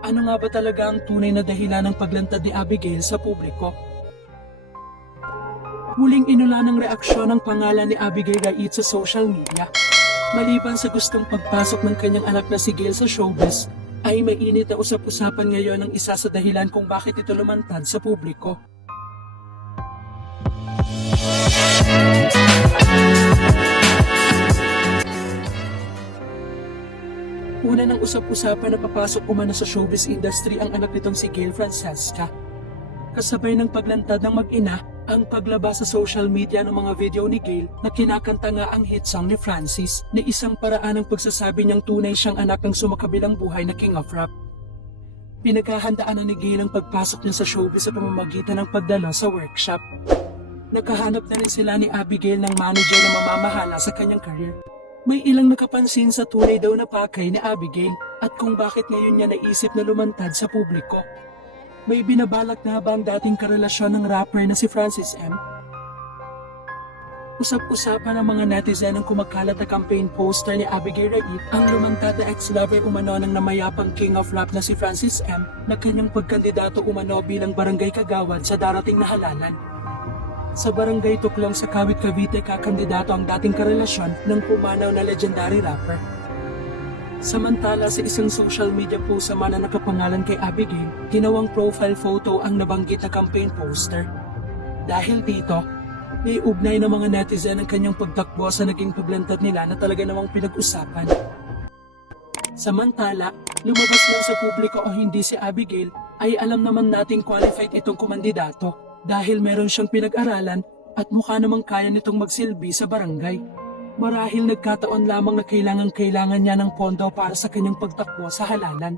Ano nga ba talaga ang tunay na dahilan ng paglantad ni Abigail sa publiko? Huling inula ng reaksyon ang pangalan ni Abigail Rait sa social media. Maliban sa gustong pagpasok ng kanyang anak na si Gail sa showbiz, ay mainit na usap-usapan ngayon ang isa sa dahilan kung bakit ito lumantad sa publiko. Una ng usap-usapan na papasok umano sa showbiz industry ang anak nitong si Gail Francesca. Kasabay ng paglantad ng mag-ina, ang paglabas sa social media ng mga video ni Gail na kinakanta nga ang hit song ni Francis na isang paraan ng pagsasabi niyang tunay siyang anak ng sumakabilang buhay na King of Rap. Pinaghahandaan na ni Gail ang pagpasok niya sa showbiz sa pamamagitan ng pagdalo sa workshop. Nakahanap na rin sila ni Abigail ng manager na mamamahala sa kanyang career. May ilang nakapansin sa tunay daw na pakay ni Abigail at kung bakit ngayon niya naisip na lumantad sa publiko. May binabalak na ba ang dating karelasyon ng rapper na si Francis M? Usap-usapan ng mga netizen ang kumakalat na campaign poster ni Abigail Rait ang lumantad na ex-lover umano ng namayapang King of Rap na si Francis M na kanyang pagkandidato umano bilang barangay kagawad sa darating na halalan. Sa barangay Tuklong sa Kawit, Cavite kakandidato ang dating karelasyon ng pumanaw na legendary rapper. Samantala sa isang social media post naman na nakapangalan kay Abigail, ginawang profile photo ang nabanggit na campaign poster. Dahil dito, may ugnay ng mga netizen ang kanyang pagtakbo sa naging paglantad nila na talaga namang pinag-usapan. Samantala, lumabas man sa publiko o hindi si Abigail, ay alam naman nating qualified itong kumandidato dahil meron siyang pinag-aralan at mukha namang kaya nitong magsilbi sa barangay. Marahil nagkataon lamang na kailangan niya ng pondo para sa kanyang pagtakbo sa halalan.